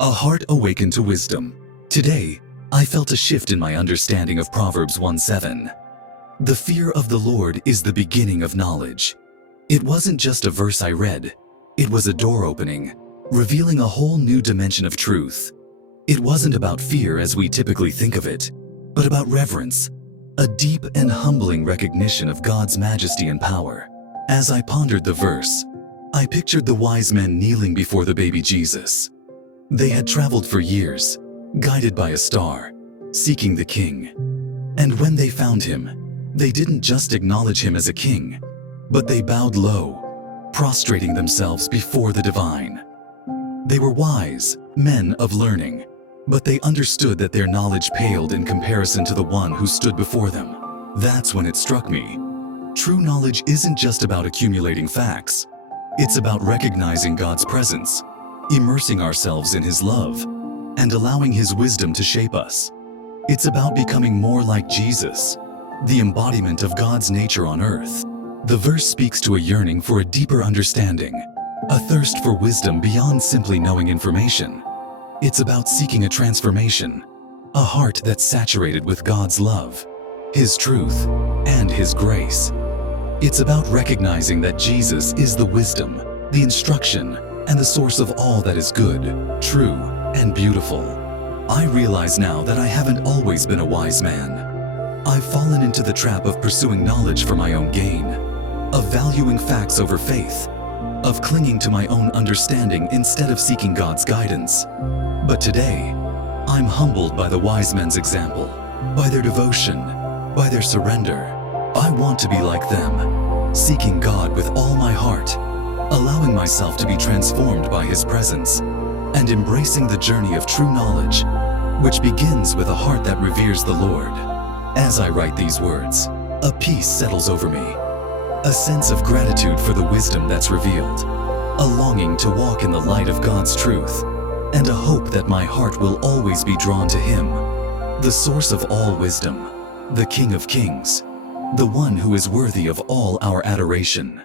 A heart awakened to wisdom. Today, I felt a shift in my understanding of Proverbs 1:7. The fear of the Lord is the beginning of knowledge. It wasn't just a verse I read. It was a door opening, revealing a whole new dimension of truth. It wasn't about fear as we typically think of it, but about reverence, a deep and humbling recognition of God's majesty and power. As I pondered the verse, I pictured the wise men kneeling before the baby Jesus. They had traveled for years, guided by a star, seeking the king. And when they found him, they didn't just acknowledge him as a king, but they bowed low, prostrating themselves before the divine. They were wise, men of learning, but they understood that their knowledge paled in comparison to the one who stood before them. That's when it struck me. True knowledge isn't just about accumulating facts. It's about recognizing God's presence, immersing ourselves in His love, and allowing His wisdom to shape us. It's about becoming more like Jesus, the embodiment of God's nature on earth. The verse speaks to a yearning for a deeper understanding, a thirst for wisdom beyond simply knowing information. It's about seeking a transformation, a heart that's saturated with God's love, His truth, and His grace. It's about recognizing that Jesus is the wisdom, the instruction, and the source of all that is good, true, and beautiful. I realize now that I haven't always been a wise man. I've fallen into the trap of pursuing knowledge for my own gain, of valuing facts over faith, of clinging to my own understanding instead of seeking God's guidance. But today, I'm humbled by the wise men's example, by their devotion, by their surrender. I want to be like them, seeking God with all my heart, allowing myself to be transformed by His presence, and embracing the journey of true knowledge, which begins with a heart that reveres the Lord. As I write these words, a peace settles over me, a sense of gratitude for the wisdom that's revealed, a longing to walk in the light of God's truth, and a hope that my heart will always be drawn to Him, the source of all wisdom, the King of Kings, the one who is worthy of all our adoration.